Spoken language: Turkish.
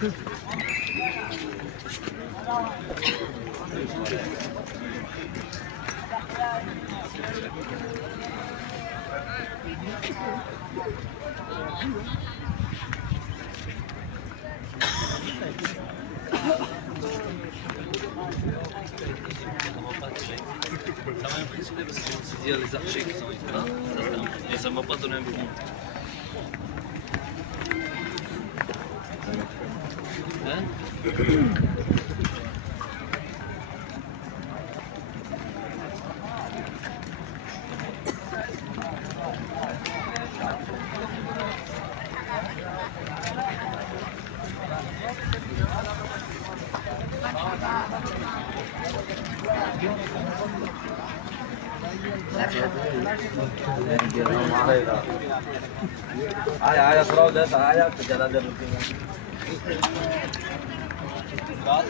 Tamam, précisé parce que c'est dire les archers qui sont ici là. Et ça m'a pas donné un bon. Hein? आया थोड़ा उधर से आया तो ज़्यादा देर रुकेगा रात